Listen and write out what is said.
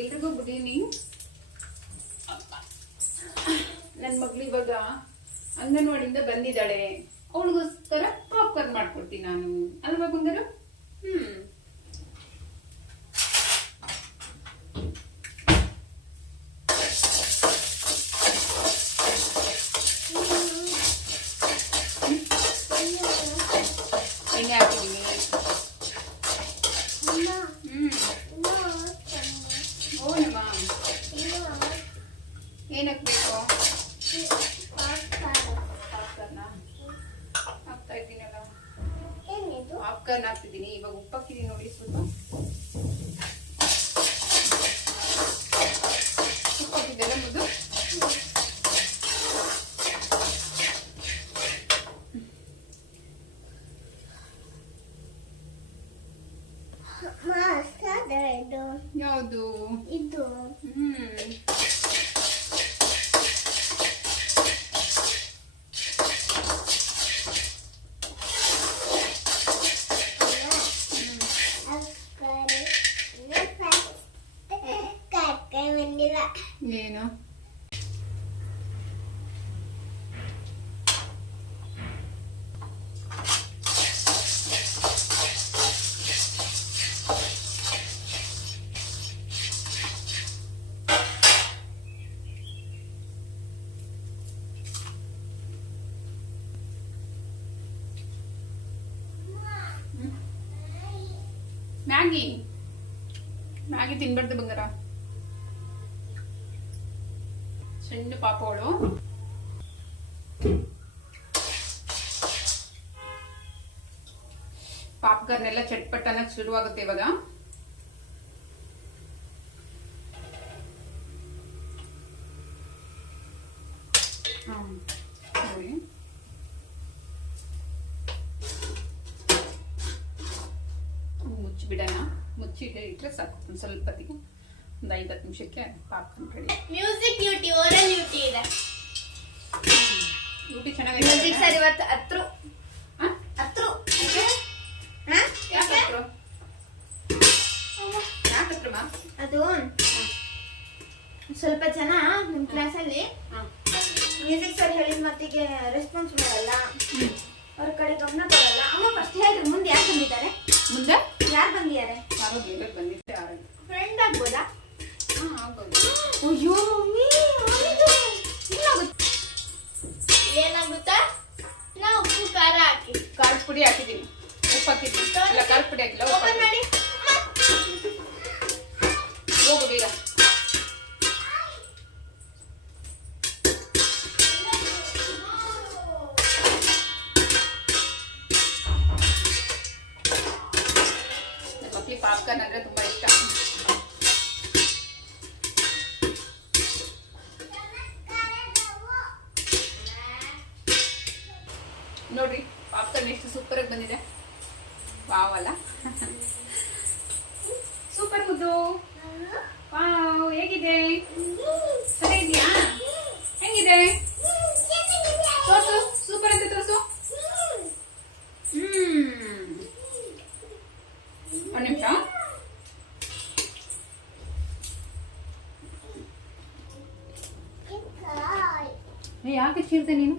ಎಲ್ರಿಗೂ good evening. ನನ್ನ ಮಗಳು ಇವಾಗ ಅಂಗನವಾಡಿಯಿಂದ ಬಂದಿದ್ದಾಳೆ. ಅವಳಿಗೋಸ್ಕರ ಪಾಪ್ಕಾರ್ನ್ ಮಾಡ್ಕೊಡ್ತೀನಿ ನಾನು, ಅಲ್ವಾ ಬಂಗಾರು? ಎಣ್ಣೆ ಹಾಕಿದ್ದೀನಿ. ಓನಮ್ಮ ಏನು ಹಾಕ್ಬೇಕು? ಹಾಕ್ತಾ ಇದ್ದೀನಲ್ಲ, ಪಾಪ್ಕಾರ್ನ್ ಹಾಕ್ತಿದ್ದೀನಿ. ಇವಾಗ ಉಪ್ಪು ಹಾಕಿದ್ದೀನಿ ನೋಡಿ, ಸ್ವಲ್ಪ ಉಪ್ಪು ಹಾಕಿದ್ದೆಲ್ಲ ಮುದ್ದು. ಯಾವುದು ಇದು? ಏನು? ಮ್ಯಾಗಿ ತಿನ್ಬಾರ್ದು ಬಂಗಾರ. ಸಣ್ಣ ಪಾಪವಳು. ಪಾಪ್ಕಾರ್ನ್ ಎಲ್ಲ ಚಟ್ಪಟ್ ಅನ್ನಕ್ ಶುರುವಾಗುತ್ತೆ ಇವಾಗ. ಮುಚ್ಚಿಬಿಡೋಣ. ಮುಚ್ಚಿಟ್ಟರೆ ಸಾಕು. ಒಂದು ಸ್ವಲ್ಪ ಹೊತ್ತಿಗೆ, ಒಂದು 50 ನಿಮಿಷಕ್ಕೆ popcorn ready. Music duty, oral duty ಇದೆ. ಡ್ಯೂಟಿ ಚೆನ್ನಾಗಿದೆ. ಮ್ಯೂಸಿಕ್ ಸರ್ ಇವತ್ತು ಹತ್ರ ಅದು ಸ್ವಲ್ಪ ಜನ ನಿಮ್ ಕ್ಲಾಸಲ್ಲಿ ಮ್ಯೂಸಿಕ್ ಸರ್ ಹೇಳಿದ ಮತ್ತಿಗೆ ರೆಸ್ಪಾನ್ಸ್ ಮಾಡಲ್ಲ, ಅವ್ರ ಕಡೆ ಗಮನ ಕೊಡಲ್ಲ. ಅಮ್ಮ ಫಸ್ಟ್ ಹೇಳಿದ್ರು, ಮುಂದೆ ಯಾರು ಬಂದಿದ್ದಾರೆ? ಮುಂದೆ ಯಾರು ಬಂದಿದ್ದಾರೆ? ಯಾರೋ ಬೇರೆ ಬಂದಿದ್ದೆ. ಫ್ರೆಂಡ್ ಆಗ್ಬೋದಾ? ಆಗ್ಬೋದು. ಅಯ್ಯೋ ಮಮ್ಮಿ, ಏನಾಗುತ್ತಾ? ನಾವು ಉಪ್ಪು ಖಾರ ಹಾಕಿ ಖಾರದ ಪುಡಿ ಹಾಕಿದ್ದೀನಿ, ಉಪ್ಪು ಹಾಕಿದ್ದೀನಿ. ಇಲ್ಲ, ಖಾರದ ಪುಡಿ ಹಾಕಿಲ್ಲ. ಓಪನ್ ಮಾಡಿ. ಹೋಗು ಬೇಗ. ಮಕ್ಕಳಿಗೆ ಪಾಪ್ಕಾರ್ನ್ ಅಂದ್ರೆ ತುಂಬಾ ಇಷ್ಟ. ನೋಡ್ರಿ ಪಾಪ್ಕಾರ್ನ್ ಎಷ್ಟು ಸೂಪರ್ ಆಗಿ ಬಂದಿದೆ. ವಾವ್ ಅಲ್ಲ? ಸೂಪರ್ ಮುದ್ದು. ವಾವ್, ಹೇಗಿದೆ? ಸರಿ ಇದೆಯಾ? ಹೆಂಗಿದೆ? ತೋರ್ಸು, ಸೂಪರ್ ಅಂತ ತೋರ್ಸು. ಒಂದು ನಿಮಿಷ. ಯಾಕೆ ಚೀರ್ತೆ ನೀನು?